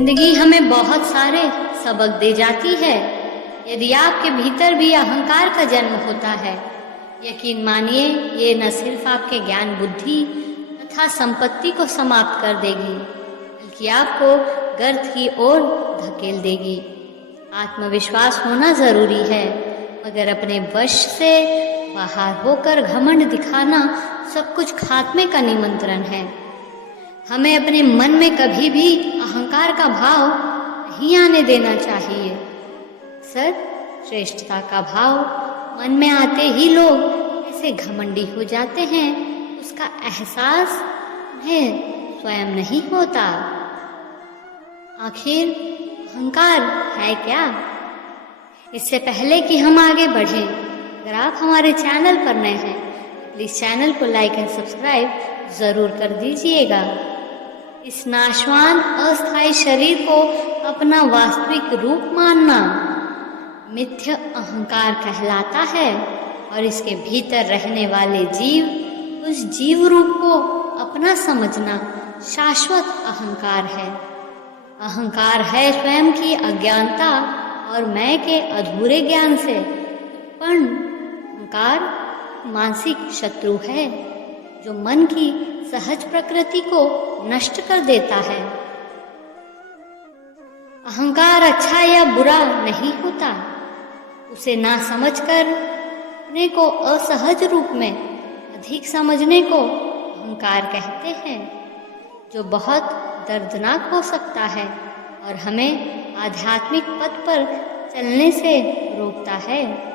जिंदगी हमें बहुत सारे सबक दे जाती है। यदि आपके भीतर भी अहंकार का जन्म होता है, यकीन मानिए ये न सिर्फ आपके ज्ञान बुद्धि तथा संपत्ति को समाप्त कर देगी, बल्कि आपको गर्त की ओर धकेल देगी। आत्मविश्वास होना जरूरी है, मगर अपने वश से बाहर होकर घमंड दिखाना सब कुछ खात्मे का निमंत्रण है। हमें अपने मन में कभी भी अहंकार का भाव नहीं आने देना चाहिए। सर, श्रेष्ठता का भाव मन में आते ही लोग ऐसे घमंडी हो जाते हैं, उसका एहसास उन्हें स्वयं नहीं होता। आखिर अहंकार है क्या? इससे पहले कि हम आगे बढ़ें, अगर आप हमारे चैनल पर नए हैं, प्लीज चैनल को लाइक एंड सब्सक्राइब जरूर कर दीजिएगा। इस नाशवान अस्थायी शरीर को अपना वास्तविक रूप मानना मिथ्या अहंकार कहलाता है, और इसके भीतर रहने वाले जीव, उस जीव रूप को अपना समझना शाश्वत अहंकार है। अहंकार है स्वयं की अज्ञानता और मैं के अधूरे ज्ञान से उत्पन्न। अहंकार मानसिक शत्रु है जो मन की सहज प्रकृति को नष्ट कर देता है। अहंकार अच्छा या बुरा नहीं होता, उसे ना समझकर अपने को असहज रूप में अधिक समझने को अहंकार कहते हैं, जो बहुत दर्दनाक हो सकता है और हमें आध्यात्मिक पथ पर चलने से रोकता है।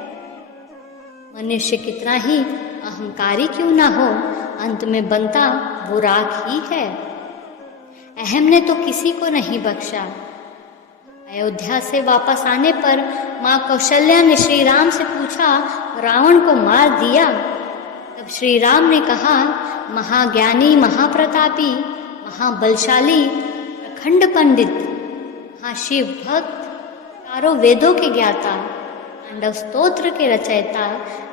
मनुष्य कितना ही अहंकारी क्यों ना हो, अंत में बनता वो राख ही है। अहम ने तो किसी को नहीं बख्शा। अयोध्या से वापस आने पर माँ कौशल्या ने श्री राम से पूछा, रावण को मार दिया? तब श्री राम ने कहा, महाज्ञानी, महाप्रतापी, महाबलशाली, अखंड पंडित, महाशिव भक्त, चारों वेदों के ज्ञाता, पांडव स्तोत्र के रचयिता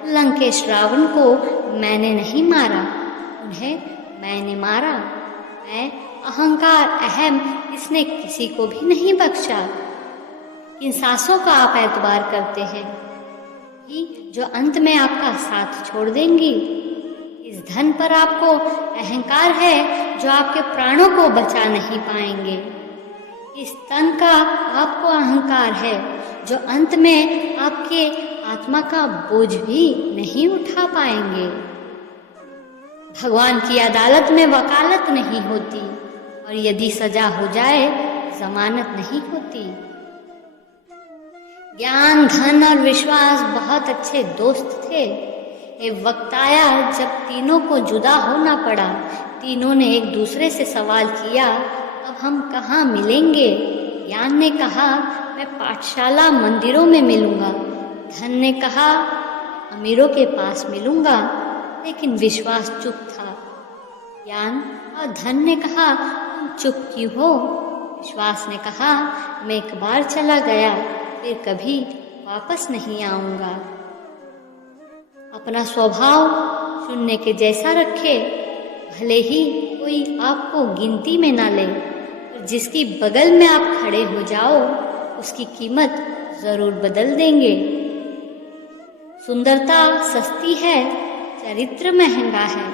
लंकेश रावण को मैंने नहीं मारा, उन्हें मैंने मारा। मैं अहंकार, अहम, इसने किसी को भी नहीं बख्शा। इन सांसों का आप एतबार करते हैं कि जो अंत में आपका साथ छोड़ देंगी। इस धन पर आपको अहंकार है जो आपके प्राणों को बचा नहीं पाएंगे। इस तन का आपको अहंकार है जो अंत में आपके आत्मा का बोझ भी नहीं उठा पाएंगे। भगवान की अदालत में वकालत नहीं होती, और यदि सजा हो जाए जमानत नहीं होती। ज्ञान, धन और विश्वास बहुत अच्छे दोस्त थे। एक वक्त आया जब तीनों को जुदा होना पड़ा। तीनों ने एक दूसरे से सवाल किया, अब हम कहाँ मिलेंगे? ज्ञान ने कहा, मैं पाठशाला मंदिरों में मिलूंगा। धन ने कहा, अमीरों के पास मिलूंगा। लेकिन विश्वास चुप था। ज्ञान और धन ने कहा, तुम चुप क्यों हो? विश्वास ने कहा, मैं एक बार चला गया, फिर कभी वापस नहीं आऊंगा। अपना स्वभाव शून्य के जैसा रखे, भले ही कोई आपको गिनती में ना ले, पर जिसकी बगल में आप खड़े हो जाओ उसकी कीमत जरूर बदल देंगे। सुंदरता सस्ती है, चरित्र महंगा है।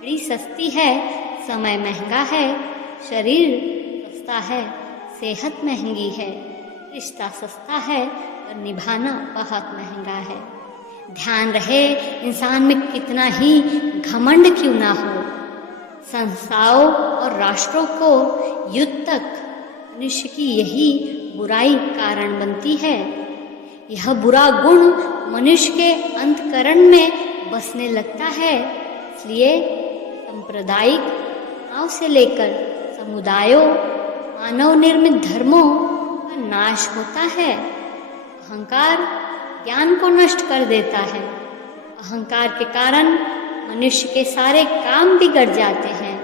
घड़ी सस्ती है, समय महंगा है। शरीर सस्ता है, सेहत महंगी है। रिश्ता सस्ता है और निभाना बहुत महंगा है। ध्यान रहे, इंसान में कितना ही घमंड क्यों ना हो, संस्थाओं और राष्ट्रों को युद्ध तक मनुष्य की यही बुराई कारण बनती है। यह बुरा गुण मनुष्य के अंतकरण में बसने लगता है। इसलिए सांप्रदायिक तनाव से लेकर समुदायों, मानव निर्मित धर्मों का नाश होता है। अहंकार ज्ञान को नष्ट कर देता है। अहंकार के कारण मनुष्य के सारे काम बिगड़ जाते हैं।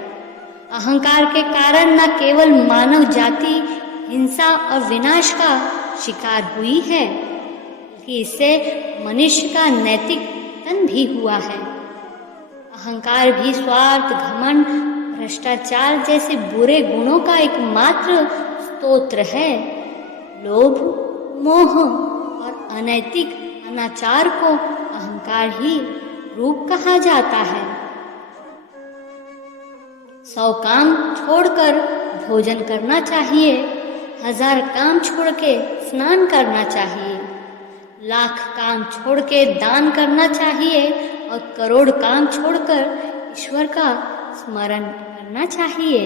अहंकार के कारण न केवल मानव जाति हिंसा और विनाश का शिकार हुई है, बल्कि इससे मनुष्य का नैतिक पतन भी हुआ है। अहंकार भी स्वार्थ, घमंड, भ्रष्टाचार जैसे बुरे गुणों का एकमात्र स्तोत्र है। लोभ, मोह और अनैतिक अनाचार को अहंकार ही रूप कहा जाता है। 100 काम छोड़कर भोजन करना चाहिए, 1000 काम छोड़ के स्नान करना चाहिए, 1,00,000 काम छोड़ के दान करना चाहिए और करोड़ काम छोड़कर ईश्वर का स्मरण करना चाहिए।